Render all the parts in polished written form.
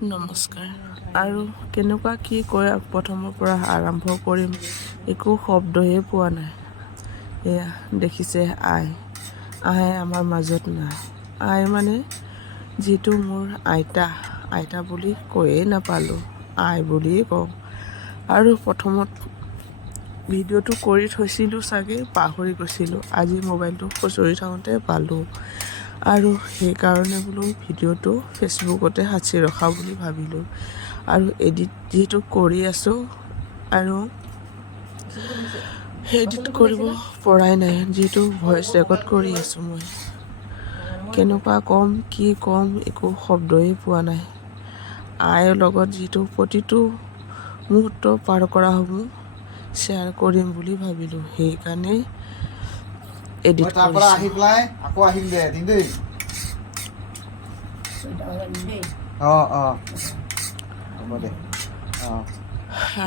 নমস্কাৰ। আৰু কেনেকুৱা কি কৈ প্ৰথমৰ পৰা আৰম্ভ কৰিম একো শব্দহে পোৱা নাই। এয়া দেখিছে আই আমাৰ মাজত নাই। আই মানে যিটো মোৰ আইতা বুলি কৈয়ে নাপালোঁ, আই বুলিয়ে কওঁ। আৰু প্ৰথমত ভিডিঅ'টো কৰি থৈছিলোঁ চাগে, পাহৰি গৈছিলোঁ। আজি মোবাইলটো খুচৰি থাকোঁতে পালোঁ আৰু সেইকাৰণে বোলো ভিডিঅ'টো ফেচবুকতে সাঁচি ৰখাওঁ বুলি ভাবিলোঁ। আৰু এডিট যিহেতু কৰি আছোঁ আৰু এডিট কৰিব পৰাই নাই, যিহেতু ভইচ ৰেকৰ্ড কৰি আছোঁ মই। কেনেকুৱা ক'ম কি ক'ম একো শব্দই পোৱা নাই। আইৰ লগত যিহেতু প্ৰতিটো মুহূৰ্ত পাৰ কৰা হ'ব শ্বেয়াৰ কৰিম বুলি ভাবিলোঁ, সেইকাৰণে এডিট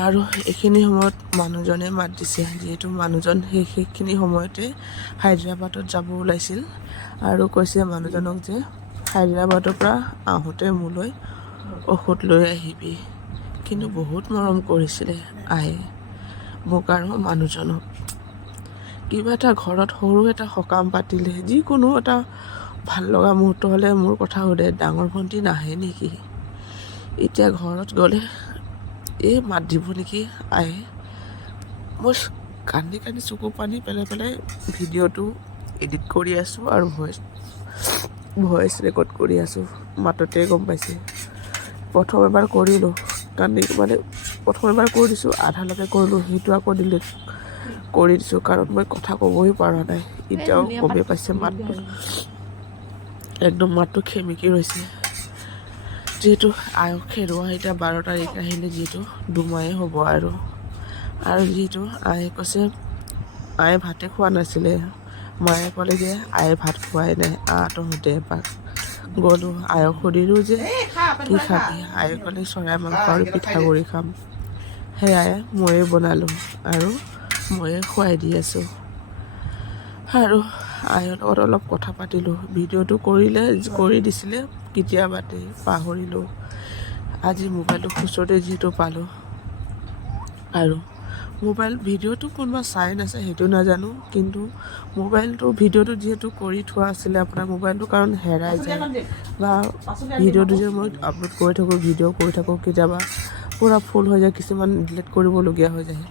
আৰু এইখিনি সময়ত মানুহজনে মাত দিছে, যিহেতু মানুহজন সেইখিনি সময়তে হায়দৰাবাদত যাব ওলাইছিল আৰু কৈছে মানুহজনক যে হায়দৰাবাদৰ পৰা আহোঁতে মোলৈ ঔষধ লৈ আহিবি। কিন্তু বহুত মৰম কৰিছিলে আয়ে মোক আৰু মানুহজনক। কিবা এটা ঘৰত সৰু এটা সকাম পাতিলে, যিকোনো এটা ভাল লগা মুহূৰ্ত হ'লে মোৰ কথা সোধে, ডাঙৰ ভণ্টি নাহে নেকি? এতিয়া ঘৰত গ'লে এই মাত দিব নেকি আয়ে? মই কান্দি চকু পানী পেলাই ভিডিঅ'টো এডিট কৰি আছোঁ আৰু ভইচ ৰেকৰ্ড কৰি আছোঁ। মাততে গম পাইছে। প্ৰথম এবাৰ কৰিলোঁ প্ৰথম এবাৰ কৰি দিছোঁ, আধালৈকে কৰিলোঁ, সেইটো আকৌ ডিলিট কৰি দিছোঁ, কাৰণ মই কথা ক'বই পৰা নাই। এতিয়াও গমেই পাইছে মাতটো একদম খেমিকি ৰৈছে। যিহেতু আয়ক হেৰুৱা এতিয়া 12 তাৰিখে আহিলে যিহেতু দুমাহে হ'ব আৰু যিহেতু আয়ে কৈছে আয়ে ভাতে খোৱা নাছিলে। মায়ে ক'লে যে আয়ে ভাত খোৱাই নাই, তহঁতে এপাক। গ'লোঁ আয়ক সুধিলোঁ যে কি খাবি? আয়ে ক'লে চৰাই মাংস আৰু পিঠাগুড়ি খাম। সেয়াই ময়ে বনালোঁ আৰু ময়ে খুৱাই দি আছোঁ। আৰু আয়ৰ লগত অলপ কথা পাতিলোঁ। ভিডিঅ'টো কৰি দিছিলে কেতিয়াবাতে, পাহৰিলোঁ। আজি মোবাইলটো খুচৰোতে যিহেতু পালোঁ আৰু ভিডিঅ'টো কোনোবা চাই নাচায় সেইটো নাজানো, কিন্তু ভিডিঅ'টো যিহেতু কৰি থোৱা আছিলে আপোনাৰ মোবাইলটো কাৰণ হেৰাই যায় বা ভিডিঅ'টো যে মই আপলোড কৰি থাকোঁ, ভিডিঅ' কৰি থাকোঁ, কেতিয়াবা পূৰা ফুল হৈ যায়, কিছুমান ডিলিট কৰিবলগীয়া হৈ যায়।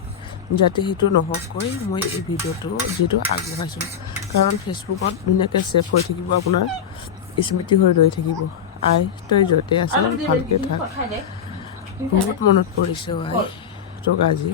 যাতে সেইটো নহওককৈ মই এই ভিডিঅ'টো যিহেতু আগবঢ়াইছোঁ, কাৰণ ফেচবুকত ধুনীয়াকৈ ছেভ হৈ থাকিব, আপোনাৰ স্মৃতি হৈ ৰৈ থাকিব। আই তই য'তে আছ ভালকৈ থাক। বহুত মনত পৰিছে আই তোক আজি।